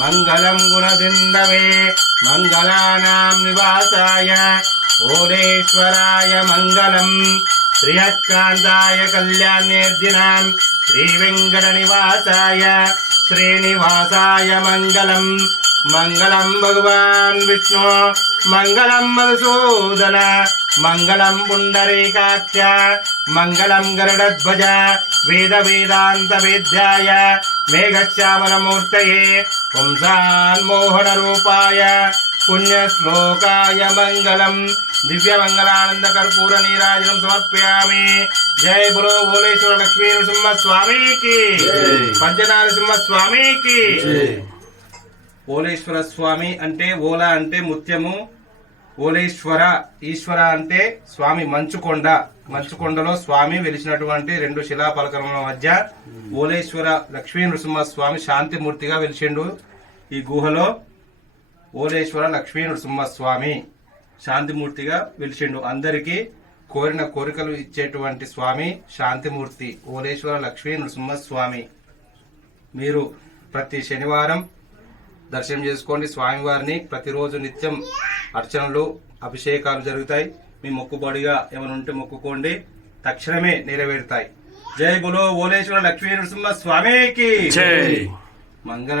మంగళం గుణసింధవే మంగళానాం నివాసాయ ఓలేశ్వరాయ మంగళం శ్రియకాంతాయ కళ్యాణేర్దినాం శ్రీవేంకట నివాసాయ శ్రీనివాసాయ మంగళం మంగళం భగవాన్ విష్ణు మంగళం మధుసూదన మంగళం పుండరీకాక్ష మంగళం గరుడధ్వజ వేద వేదాంత వేద్యాయ మేఘశ్యామలమూర్తయే పుంసాన్మోహన రూపాయ పుణ్యశ్లోకాయ మంగళం దివ్యమంగళానంద కర్పూర నీరాజనం సమర్పయామి. జై బులో ఓలేశ్వర లక్ష్మీ నరసింహ స్వామికి, పంచనారసింహ స్వామికి. ఓలేశ్వర స్వామి అంటే ఓలా అంటే ముత్యము, ఓలేశ్వర ఈశ్వర అంటే స్వామి మంచుకొండ. మంచుకొండలో స్వామి వెలిసినటువంటి రెండు శిలాపలకముల మధ్య ఓలేశ్వర లక్ష్మీ నరసింహ స్వామి శాంతిమూర్తిగా వెలిసిండు. ఈ గుహలో ఓలేశ్వర లక్ష్మీ నరసింహ స్వామి శాంతిమూర్తిగా వెలిసిండు. అందరికీ కోరిన కోరికలు ఇచ్చేటువంటి స్వామి శాంతిమూర్తి ఓలేశ్వర లక్ష్మీ నరసింహ స్వామి. మీరు ప్రతి శనివారం దర్శనం చేసుకోండి స్వామివారిని. ప్రతిరోజు నిత్యం అర్చనలు అభిషేకాలు జరుగుతాయి. మీ మొక్కుబడిగా ఏమైనా ఉంటే మొక్కుకోండి, తక్షణమే నెరవేరుతాయి. జై బులో ఓలేశ్వర లక్ష్మీ నరసింహ స్వామికి మంగళ